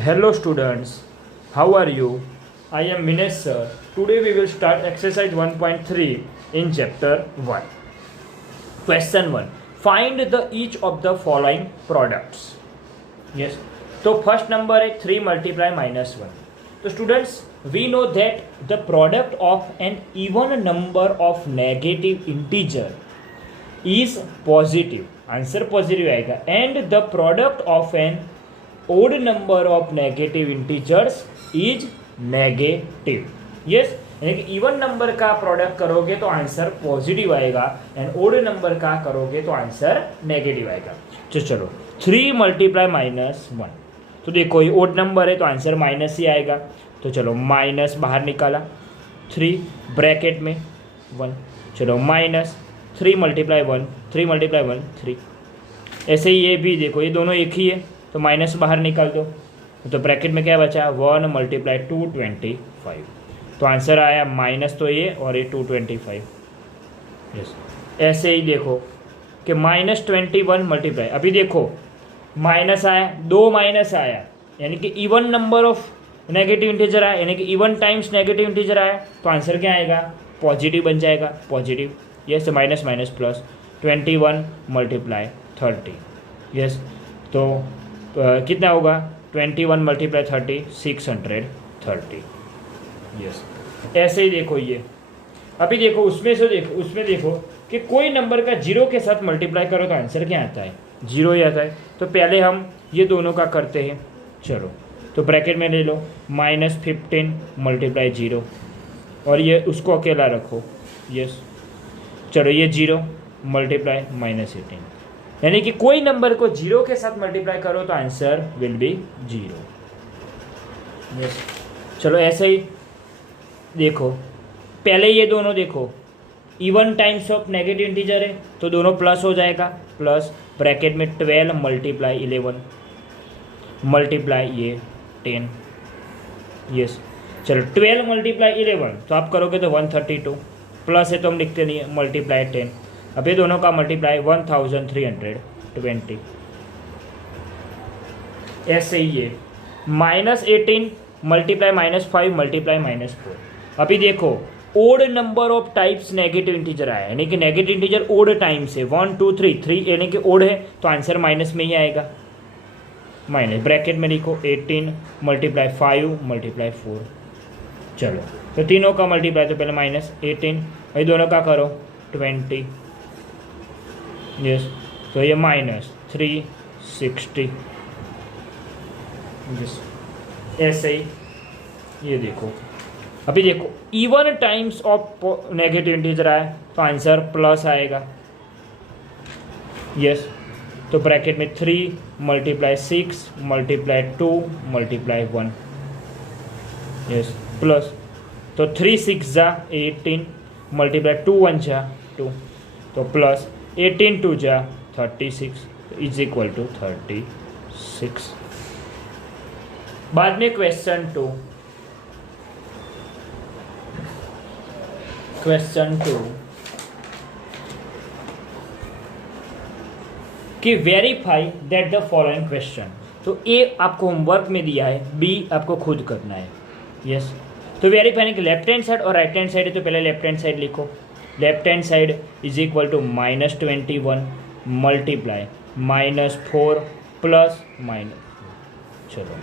Hello students, how are you? I am Minesh sir. Today we will start exercise 1.3 in chapter 1. Question 1. Find the each of the following products. Yes. So first number is 3 multiply minus 1. So students, we know that the product of an even number of negative integer is positive. Answer positive आएगा. And the product of an odd number of negative integers is negative. Yes, यानी कि even number का product करोगे तो answer positive आएगा and odd number का करोगे तो आंसर नेगेटिव आएगा. तो चलो 3 मल्टीप्लाई माइनस 1. तो देखो ये ओड नंबर है तो आंसर माइनस ही आएगा. तो चलो माइनस बाहर निकाला, 3 ब्रैकेट में 1. चलो माइनस 3 मल्टीप्लाई 1, 3 मल्टीप्लाई 1 3. ऐसे ही ये भी देखो ये दोनों एक ही है तो माइनस बाहर निकाल दो. तो ब्रैकेट में क्या बचा 1 मल्टीप्लाई 225. तो आंसर आया माइनस तो ये और ये 225. यस. ऐसे ही देखो कि माइनस 21 मल्टीप्लाई, अभी देखो माइनस आया, 2 माइनस आया यानी कि even number of negative integer आया यानी कि इवन टाइम्स नेगेटिव इंटीजर आया तो आंसर क्या आएगा पॉजिटिव बन जाएगा. Positive. Yes. Minus minus plus 21 multiply 30. Yes. तो कितना होगा 21 मल्टीप्लाई 30 630. यस. ऐसे ही देखो ये अभी देखो उसमें देखो कि कोई नंबर का जीरो के साथ मल्टीप्लाई करो तो आंसर क्या आता है जीरो ही आता है. तो पहले हम ये दोनों का करते हैं. चलो तो ब्रैकेट में ले लो -15 मल्टीप्लाई 0 और ये उसको अकेला रखो. यस. चलो ये 0 मल्टीप्लाई -18 यानी कि कोई नंबर को जीरो के साथ मल्टीप्लाई करो तो आंसर विल बी 0. यस. चलो ऐसे ही देखो पहले ये दोनों देखो even times of negative integer है तो दोनों प्लस हो जाएगा. प्लस ब्रैकेट में 12 मल्टीप्लाई 11 मल्टीप्लाई ये 10. यस. चलो 12 मल्टीप्लाई 11 तो आप करोगे तो 132. प्लस है तो हम लिखते नहीं है मल्टीप्लाई 10. अब ये दोनों का मल्टीप्लाई 1320. ऐसे ही ये -18 मल्टीप्लाई -5 मल्टीप्लाई -4. अभी देखो odd number of types negative integer आया यानी कि नेगेटिव इंटीजर ओड टाइम्स है 1 2 3 यानी कि ओड है तो आंसर माइनस में ही आएगा. माइनस ब्रैकेट में लिखो 18 मल्टीप्लाई 5 मल्टीप्लाई 4. चलो तो तीनों का मल्टीप्लाई तो पहले -18 और दोनों का करो 20. यस. तो ये -360. यस. ऐसे ही ये देखो अभी देखो even times of negative integer आया तो आंसर प्लस आएगा. यस. तो ब्रैकेट में 3 multiply 6 multiply 2 multiply 1. Yes. Plus तो 3 6 जा 18 मल्टीप्लाई 2 1 जा 2 तो प्लस 18 2 जा 36 इज इक्वल टू 36. बाद में क्वेश्चन 2. क्वेश्चन 2 कि verify that the following question. तो ए आपको होमवर्क में दिया है, बी आपको खुद करना है. यस. तो वेरीफाई कि लेफ्ट हैंड साइड और राइट हैंड साइड है तो पहले लेफ्ट हैंड साइड लिखो. Left hand side is equal to -21 multiply -4 plus minus. चलो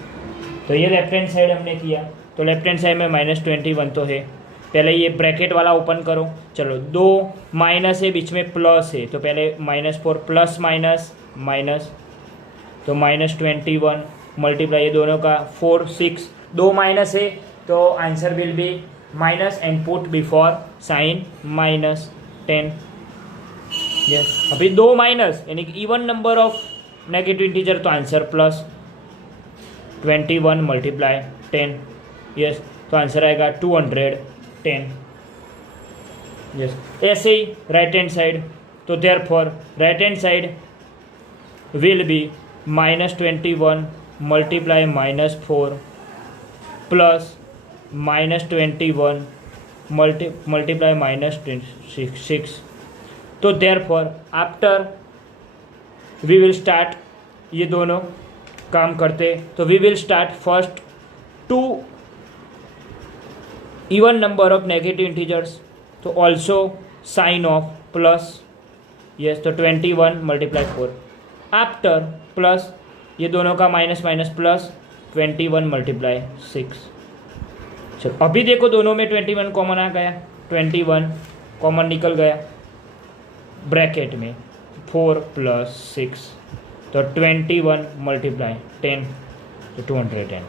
तो ये लेफ्ट हैंड साइड हमने किया तो लेफ्ट हैंड साइड में -21 तो है. पहले ये ब्रैकेट वाला ओपन करो. चलो 2 माइनस है बीच में प्लस है तो पहले -4 प्लस माइनस माइनस तो -21 मल्टीप्लाई ये दोनों का 4 6 2 माइनस है तो answer will be minus and put before sign -10. Yes. अभी 2 माइनस यानी कि even number of negative integer तो आंसर प्लस 21 मल्टीप्लाई 10. यस. तो आंसर आएगा 210. यस. ऐसे ही राइट हैंड साइड तो therefore right hand side will be -21 multiply -4 plus -21 multiply -6 तो therefore after we will start, ये दोनों काम करते, तो we will start first to even number of negative integers, तो also sign of plus, yes, तो 21 multiply 4 after plus ये दोनों का माइनस माइनस प्लस 21 मल्टीप्लाई 6। चलो अभी देखो दोनों में 21 कॉमन आ गया, 21 कॉमन निकल गया ब्रैकेट में 4 + 6, तो 21 मल्टीप्लाई 10, तो 210।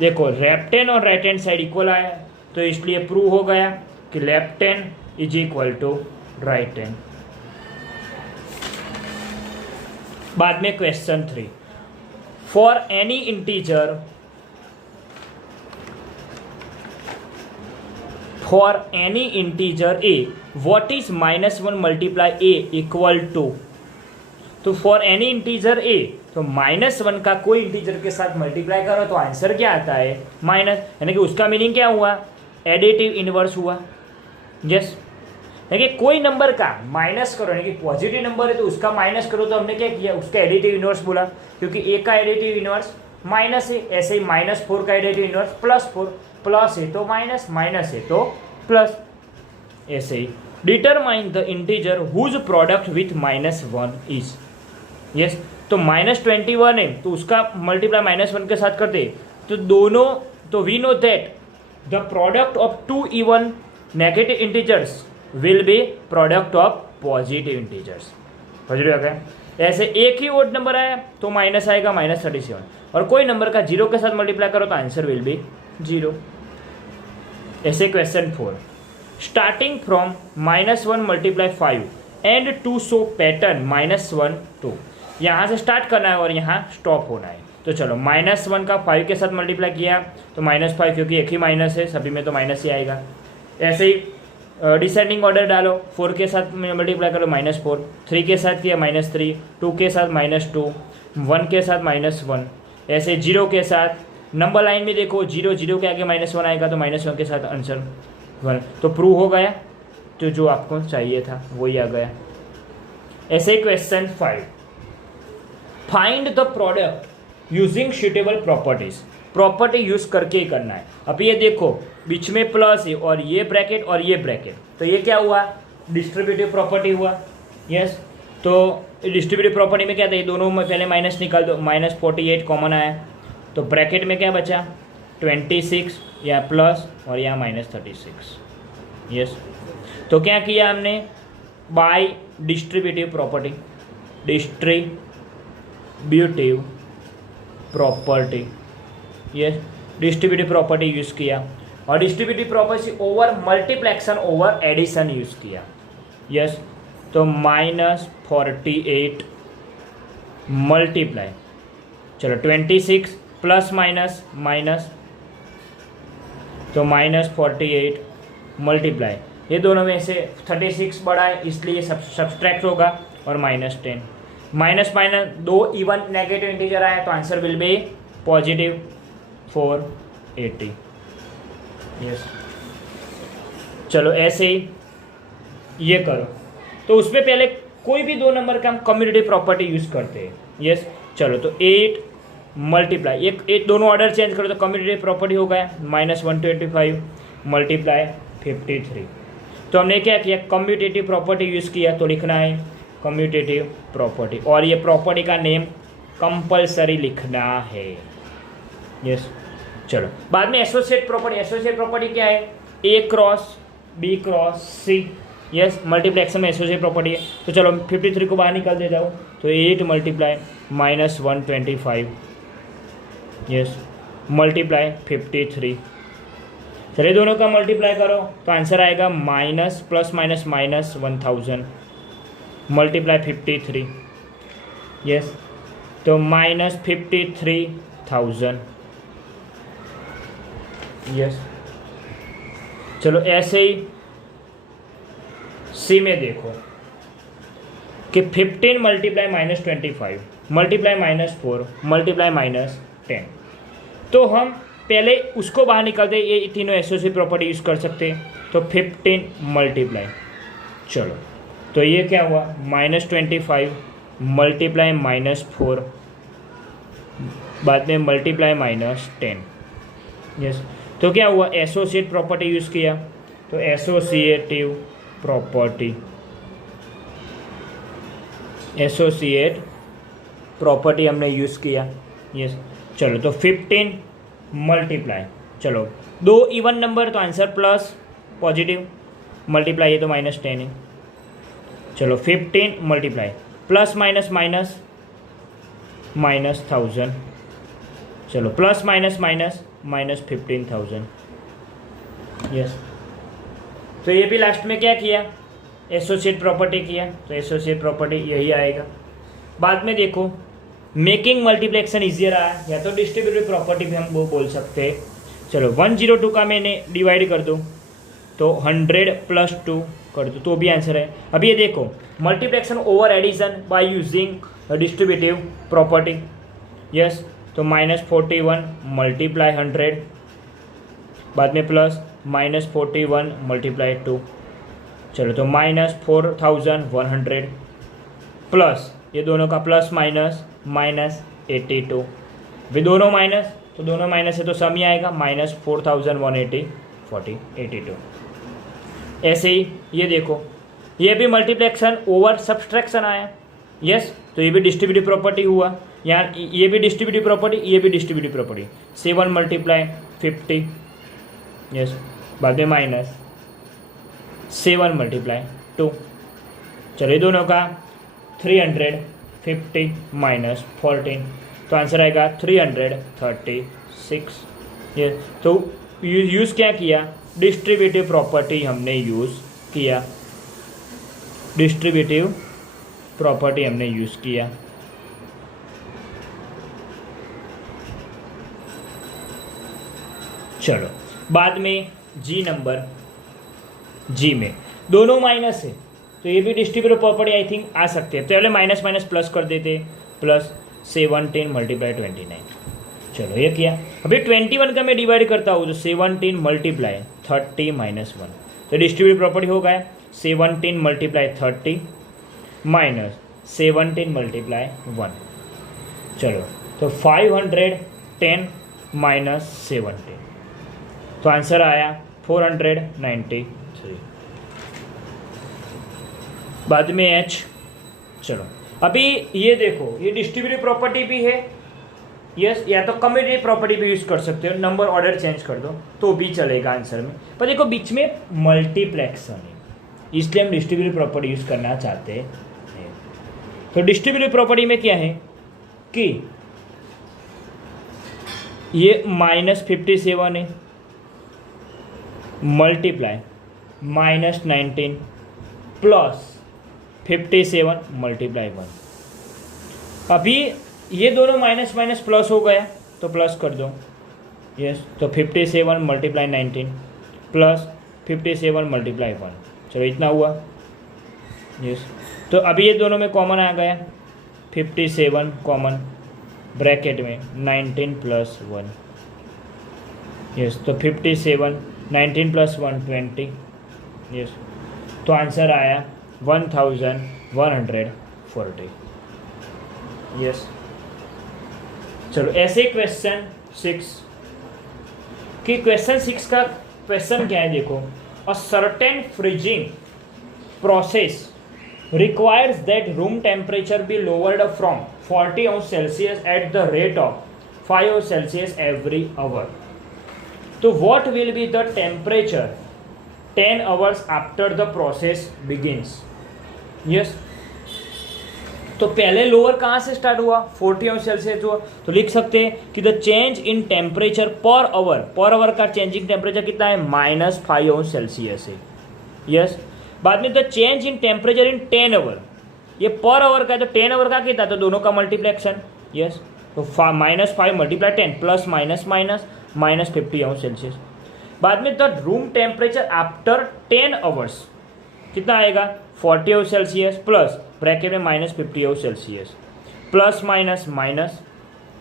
देखो लेफ्ट हैंड और राइट हैंड साइड इक्वल आया, तो इसलिए प्रूव हो गया कि left hand is equal to right hand. बाद में question 3, for any integer a what is -1 multiply a equal to, तो फॉर एनी इंटीजर a, तो -1 का कोई इंटीजर के साथ मल्टीप्लाई करो तो आंसर क्या आता है माइनस, यानी कि उसका मीनिंग क्या हुआ, एडिटिव इनवर्स हुआ। यस, यानी कि कोई नंबर का माइनस करो, यानी कि पॉजिटिव नंबर है तो उसका माइनस करो, तो हमने क्या किया, उसका एडिटिव इनवर्स बोला, क्योंकि a का एडिटिव इनवर्स माइनस है। ऐसे ही -4 का एडिटिव इनवर्स +4, प्लस है तो माइनस, माइनस है तो प्लस। ऐसे ही determine the integer whose product with -1 is, yes, तो -21 है तो उसका मल्टीप्लाई -1 के साथ करते, तो दोनों, तो we know that the product of 2 even negative integers will be product of positive integers. समझ रहे हो? ऐसे एक ही ओड नंबर आया तो माइनस आएगा -37, और कोई नंबर का 0 के साथ मल्टीप्लाई करो तो आंसर विल बी 0। ऐसे question 4, starting from -1 multiply 5 and to show pattern -1 2, यहाँ से स्टार्ट करना है और यहाँ स्टॉप होना है। तो चलो -1 का 5 के साथ मल्टीप्लाई किया तो -5, क्योंकि एक ही माइनस है सभी में तो माइनस ही आएगा। ऐसे ही डिसेंडिंग ऑर्डर डालो, 4 के साथ मल्टीप्लाई करो -4, 3 के साथ किया -3, 2 के साथ -2, 1 के साथ -1, ऐसे 0 के साथ नंबर लाइन में देखो 0 0 के आगे -1 आएगा तो -1 के साथ आंसर 1, तो प्रूव हो गया, तो जो आपको चाहिए था वही आ गया। ऐसे question 5, find the product using suitable properties, property use करके ही करना है। अब ये देखो बीच में प्लस है और ये ब्रैकेट और ये ब्रैकेट, तो ये क्या हुआ, डिस्ट्रीब्यूटिव प्रॉपर्टी हुआ। यस, तो डिस्ट्रीब्यूटिव प्रॉपर्टी में क्या था, ये दोनों में पहले माइनस निकाल दो, -48 कॉमन आया, तो ब्रैकेट में क्या बचा 26, या प्लस और यहाँ -36। यस, तो क्या किया हमने, by distributive property, distributive property, yes, distributive property use किया, और distributive property over multiplication over addition use किया। यस, तो -48 मल्टीप्लाई, चलो 26 प्लस माइनस माइनस, तो -48 मल्टीप्लाई, ये दोनों में से 36 बड़ा है इसलिए सब्सट्रैक्ट होगा, और -10, minus minus 2 even negative integer आया तो answer will B positive 480। Yes, चलो ऐसे ही ये करो, तो उसमें पहले कोई भी 2 नंबर का हम कम्यूटेटिव प्रॉपर्टी यूज़ करते हैं। यस, चलो तो 8 मल्टीप्लाई, एक दोनों ऑर्डर चेंज करो तो कम्यूटेटिव प्रॉपर्टी हो गया -125 मल्टीप्लाई 53। तो हमने क्या किया, कम्यूटेटिव प्रॉपर्टी यूज़ किया, तो लिखना है कम्यूटेटिव प्रॉपर्टी, और ये प्रॉपर्टी का नेम कंपलसरी लिखना है। यस, चलो बाद में एसोसिएट प्रॉपर्टी, एसोसिएट प्रॉपर्टी क्या है, A cross B cross C। Yes, मल्टीप्लेक्शन में एसोसिएट प्रॉपर्टी है, तो चलो 53 को बाहर निकाल दे जाओ, तो 8 मल्टीप्लाई -125, यस, मल्टीप्लाई 53, चलिए दोनों का मल्टीप्लाई करो तो आंसर आएगा minus plus minus -1000 multiply 53, yes, तो -53,000। यस, चलो ऐसे ही सी में देखो कि 15 मल्टीप्लाई -25 मल्टीप्लाई -4 मल्टीप्लाई -10, तो हम पहले उसको बाहर निकालते, ये तीनों एसोसिएट प्रॉपर्टी यूज़ कर सकते हैं, तो 15 मल्टीप्लाई, चलो तो ये क्या हुआ, -25 मल्टीप्लाई -4, बाद में मल्टीप्लाई -10। यस, तो क्या हुआ, एसोसिएट प्रॉपर्टी यूज़ किया, तो एसोसिएट प्रॉपर्टी हमने यूज़ किया। यस, चलो तो 15 मल्टीप्लाई, चलो दो इवन नंबर तो आंसर प्लस पॉजिटिव, मल्टीप्लाई ये तो -10 है। चलो 15 मल्टीप्लाई प्लस माइनस माइनस -1000, चलो प्लस माइनस -15,000। यस, तो ये भी लास्ट में क्या किया, एसोसिएट प्रॉपर्टी किया, तो एसोसिएट प्रॉपर्टी यही आएगा। बाद में देखो मेकिंग मल्टीप्लेक्शन ईजियर आया, या तो डिस्ट्रीब्यूटिव प्रॉपर्टी भी हम वो बोल सकते हैं। चलो 102 का मैंने डिवाइड कर दो तो 100 + 2 कर दो तो भी आंसर है। अभी ये देखो multiplication over addition by using distributive property. Yes, तो -41 मल्टीप्लाई 100, बाद में प्लस -41 मल्टीप्लाई 2, चलो तो -4100 प्लस ये दोनों का प्लस माइनस -82, वे दोनों माइनस, तो दोनों माइनस है तो सम ही आएगा, -4180 82। ऐसे ही ये देखो ये भी मल्टीप्लेक्शन ओवर सब्सट्रैक्शन आया। यस, तो ये भी डिस्ट्रीब्यूटिव प्रॉपर्टी हुआ, यहाँ ये भी डिस्ट्रीब्यूटिव प्रॉपर्टी, ये भी डिस्ट्रीब्यूटिव प्रॉपर्टी। 7 मल्टीप्लाई 50, यस, बाद में -7 मल्टीप्लाई 2, चलो ये दोनों का 350 -14, तो आंसर आएगा 336। ये तो यूज़ क्या किया, डिस्ट्रीब्यूटिव प्रॉपर्टी हमने यूज़ किया, डिस्ट्रीब्यूटिव प्रॉपर्टी हमने यूज़ किया। चलो बाद में जी में दोनों माइनस है, तो ये भी डिस्ट्रीब्यूटिव प्रॉपर्टी आई थिंक आ सकते हैं। तो पहले माइनस माइनस प्लस कर देते, प्लस 17 मल्टीप्लाई 29, चलो ये किया। अभी 21 का मैं डिवाइड करता हूँ तो 17 मल्टीप्लाई 30 -1, तो डिस्ट्रीब्यूटिव प्रॉपर्टी हो गया 17 मल्टीप्लाई 30 -17 मल्टीप्लाई 1, चलो तो 510 -17, तो आंसर आया 493। बाद में h, चलो अभी ये देखो ये डिस्ट्रीब्यूटिव प्रॉपर्टी भी है। यस, या तो कम्यूटेटिव प्रॉपर्टी भी यूज़ कर सकते हो, नंबर ऑर्डर चेंज कर दो तो भी चलेगा आंसर में। पर देखो बीच में मल्टीप्लेक्शन है, इसलिए हम डिस्ट्रीब्यूटिव प्रॉपर्टी यूज़ करना चाहते हैं। तो डिस्ट्रीब्यूटिव प्रॉपर्टी में क्या है कि ये -57 है मल्टीप्लाई -19 प्लस 57 मल्टीप्लाई 1। अभी ये दोनों माइनस माइनस प्लस हो गया तो प्लस कर दो। यस, तो 57 मल्टीप्लाई 19 प्लस 57 मल्टीप्लाई 1, चलो इतना हुआ। यस, तो अभी ये दोनों में कॉमन आ गया, 57 कॉमन, ब्रैकेट में 19 + 1। यस, तो 57 19 + 1 20। यस, तो आंसर आया 1140। यस, चलो ऐसे क्वेश्चन 6 कि क्वेश्चन 6 का क्वेश्चन क्या है देखो, a certain freezing process requires that room temperature be lowered from 40°C at the rate of 5°C every hour. So what will be the temperature 10 hours after the process begins? Yes, तो पहले lower कहाँ से start हुआ, 40°C हुआ, तो लिख सकते हैं कि the change in temperature per hour का चेंजिंग टेम्परेचर कितना है, -5°C है। यस, बाद में the change in temperature in 10 hour, ये पर आवर का है तो 10 आवर का कितना, तो दोनों का मल्टीप्लेक्शन। यस, तो -5 multiply 10 plus minus minus -50°C। बाद में the room temperature after 10 hours कितना आएगा, 40°C प्लस ब्रैकेट में -50°C plus minus minus,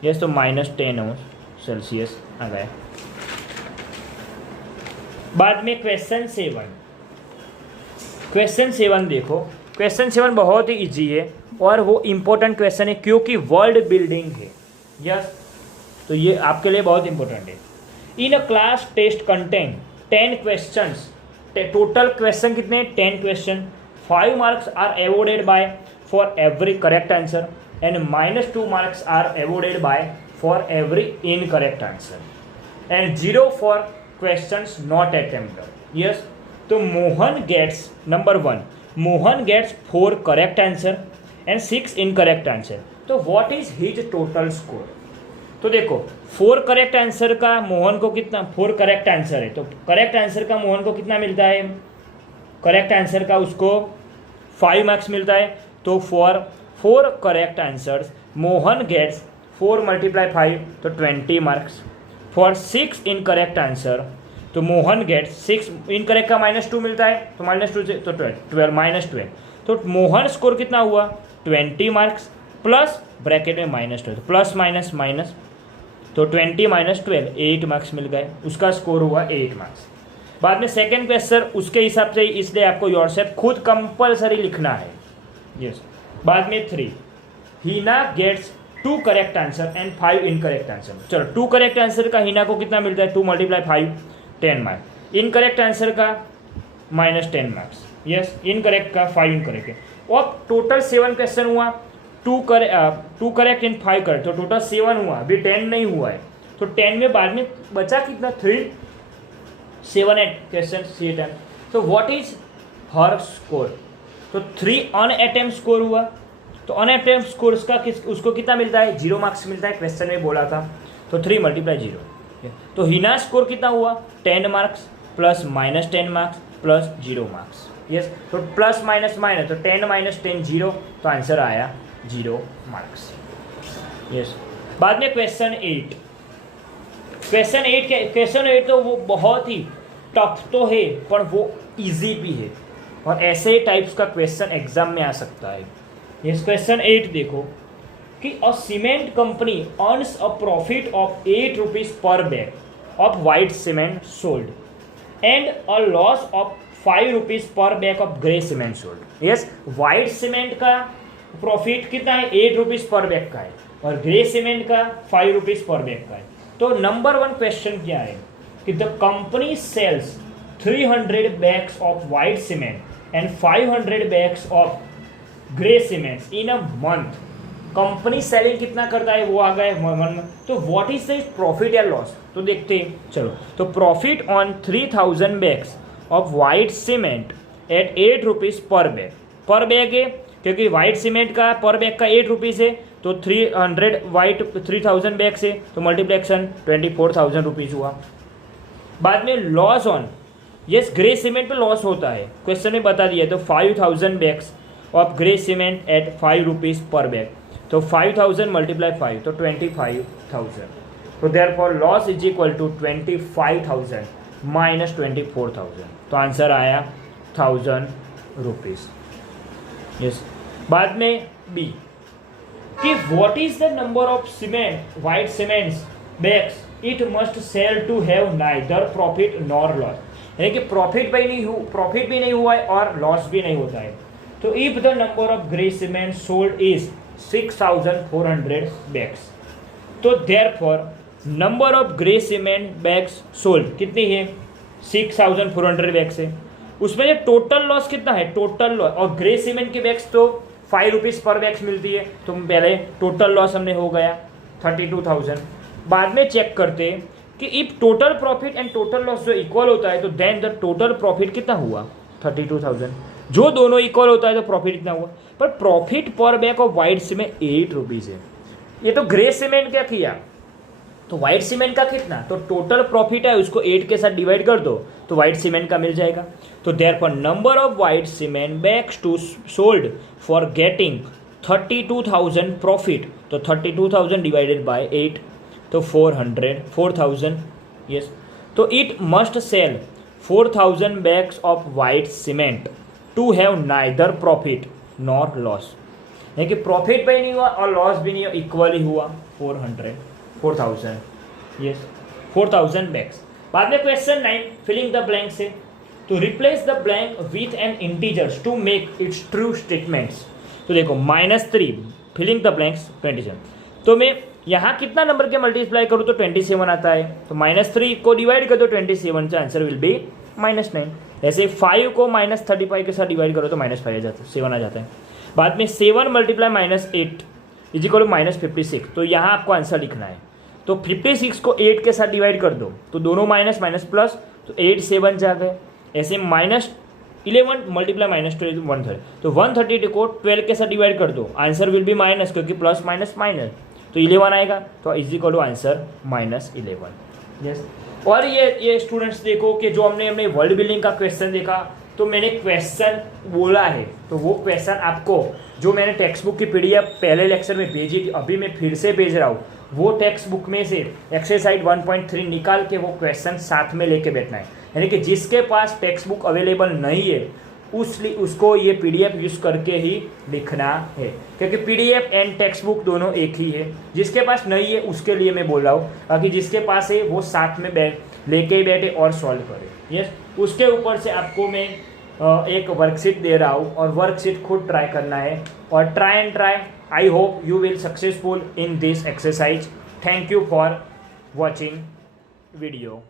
yes तो -10°C आ गया। बाद में क्वेश्चन 7 देखो, क्वेश्चन 7 बहुत ही इजी है और वो इम्पोर्टेंट क्वेश्चन है क्योंकि वर्ल्ड बिल्डिंग है। यस, तो ये आपके लिए बहुत इंपॉर्टेंट है। In a class test contain 10 questions, total question कितने हैं? 10 question. 5 marks are awarded by for every correct answer and -2 marks are awarded by for every incorrect answer and 0 for questions not attempted. Yes, तो Mohan gets number 1, Mohan gets 4 correct answer and 6 incorrect answer. तो what is his total score? तो देखो 4 correct answer का मोहन को कितना, 4 correct answer है तो correct answer का मोहन को कितना मिलता है? करेक्ट आंसर का उसको 5 मार्क्स मिलता है। तो for 4 correct answers Mohan gets 4 × 5 तो 20 मार्क्स। फॉर 6 इनकरेक्ट आंसर तो मोहन गेट्स 6 इनकरेक्ट का -2 मिलता है तो -2 से तो 12 तो मोहन स्कोर कितना हुआ? 20 मार्क्स प्लस ब्रैकेट में -12 तो प्लस माइनस माइनस तो 20 - 12 8 मार्क्स मिल गए, उसका स्कोर हुआ 8 मार्क्स। बाद में सेकेंड क्वेश्चन उसके हिसाब से, इसलिए आपको योरसेल्फ खुद कंपलसरी लिखना है। यस, बाद में 3 Heena gets 2 correct answer and 5 incorrect answer. चलो 2 करेक्ट आंसर का हीना को कितना मिलता है? 2 × 5 10 मार्क्स। इनकरेक्ट आंसर का -10 मार्क्स। यस, इनकरेक्ट का 5 इनकरेक्ट है। और टोटल 7 क्वेश्चन हुआ, 2 करेक्ट एंड 5 करेक्ट, तो टोटल 7 हुआ, अभी 10 नहीं हुआ है। तो 10 में बाद में बचा कितना? 3 7 8 क्वेश्चन 10। तो व्हाट इज हर स्कोर? तो 3 अनअटेम्प्ट स्कोर हुआ। तो अनअटेम्प्ट स्कोर उसको कितना मिलता है? 0 मार्क्स मिलता है, क्वेश्चन में बोला था। तो 3 × 0। तो हिना स्कोर कितना हुआ? 10 marks plus -10 marks plus 0 marks. Yes, तो प्लस माइनस माइनस तो 10 - 10 0, तो आंसर आया 0 मार्क्स। यस, बाद में क्वेश्चन 8। क्वेश्चन 8 तो वो बहुत ही टफ तो है पर वो इजी भी है और ऐसे टाइप्स का क्वेश्चन एग्जाम में आ सकता है। यस, क्वेश्चन 8 देखो कि a cement company earns a profit of 8 rupees per bag of white cement sold and a loss of 5 rupees per bag of grey cement sold. Yes, white cement का profit कितना है? 8 rupees per bag का है और grey cement का 5 rupees per bag का है। तो नंबर 1 क्वेश्चन क्या है कि the company sells 300 bags of white cement and 500 bags of grey cement in a month. Company selling कितना करता है वो आ गया 1 में। तो व्हाट इज द प्रॉफिट या लॉस? तो देखते हैं, चलो। तो profit on 3000 bags of white cement at 8 rupees per bag है क्योंकि वाइट सीमेंट का पर बैग का 8 रुपीज़ है। तो 300 वाइट 3000 बैग से तो मल्टीप्लेक्शन 24,000 रुपीज़ हुआ। बाद में loss on, yes, grey cement पे लॉस होता है, क्वेश्चन में बता दिया। तो 5000 bags of grey cement at 5 rupees per bag. तो 5000 × 5 तो 25,000। तो therefore loss is equal to 25,000 - 24,000। तो आंसर आया 1000 रुपीज़। यस, बाद में बी कि what is the number of cement white cements bags it must sell to have neither profit nor loss. यानी कि प्रॉफिट भी नहीं हुआ है और लॉस भी नहीं होता है। तो if the number of grey cement sold is 6400 bags, तो therefore number of grey cement bags sold कितनी है? 6400 बैग्स है। उसमें जो टोटल लॉस कितना है? टोटल लॉस, और ग्रे सीमेंट की बैग्स तो 5 रुपीज़ पर बैग्स मिलती है, तो पहले टोटल लॉस हमने हो गया 32,000। बाद में चेक करते कि if total profit and total loss जो इक्वल होता है तो देन द टोटल प्रॉफिट कितना हुआ? 32,000। जो दोनों इक्वल होता है तो प्रॉफिट कितना हुआ? पर प्रॉफिट पर bag of white cement 8 rupees है। ये तो ग्रे सीमेंट क्या किया? तो वाइट सीमेंट का कितना? तो टोटल प्रॉफिट है उसको 8 के साथ डिवाइड कर दो तो वाइट सीमेंट का मिल जाएगा। तो therefore number of white cement bags to sold for getting 32,000 profit, तो 32,000 डिवाइडेड बाय 8 तो 4,000। यस, तो it must sell 4,000 bags of white cement to have neither profit nor loss. यानी कि प्रॉफिट भी नहीं हुआ और लॉस भी नहीं हुआ, इक्वल ही हुआ 4,000। Yes, 4,000 bags. बाद में क्वेश्चन 9 फिलिंग द ब्लैंक्स है तो replace the blank with an integers to make its true statements. तो देखो -3 फिलिंग द ब्लैंक्स 27। तो मैं यहाँ कितना नंबर के मल्टीप्लाई करूँ तो 27 आता है, तो -3 को डिवाइड कर दो 27 से, आंसर विल बी -9। ऐसे 5 को -35 के साथ डिवाइड करो तो -5 आ जाता है, 7 आ जाता है। बाद में 7 मल्टीप्लाई -8 इज इक्वल टू -56। तो यहाँ आपको आंसर लिखना है। तो 56 को 8 के साथ डिवाइड कर दो तो दोनों माइनस माइनस प्लस, तो 8 7 जा गए। ऐसे -11 मल्टीप्लाई -12 130, तो 132 को 12 के साथ डिवाइड कर दो, आंसर विल बी माइनस, क्योंकि प्लस माइनस माइनस, तो 11 आएगा, तो is equal to answer -11। Yes. और ये स्टूडेंट्स देखो कि जो हमने वर्ल्ड बिल्डिंग का क्वेश्चन देखा, तो मैंने क्वेश्चन बोला है, तो वो क्वेश्चन आपको जो मैंने टेक्स्ट बुक की पीडीएफ पहले लेक्चर में भेजी थी, अभी मैं फिर से भेज रहा हूँ, वो टेक्स्ट बुक में से एक्सरसाइज 1.3 निकाल के वो क्वेश्चन साथ में लेके बैठना है। यानी कि जिसके पास टेक्स्ट बुक अवेलेबल नहीं है उसको ये पीडीएफ यूज़ करके ही लिखना है, क्योंकि पीडीएफ एंड टेक्स्ट बुक दोनों एक ही है। जिसके पास नहीं है उसके लिए मैं बोल रहा हूँ, बाकी जिसके पास है वो साथ में लेके बैठे और सॉल्व करे। यस। उसके ऊपर से आपको मैं एक वर्कशीट दे रहा हूँ और वर्कशीट खुद ट्राई करना है, और try and try. I hope you will successful in this exercise. Thank you for watching video.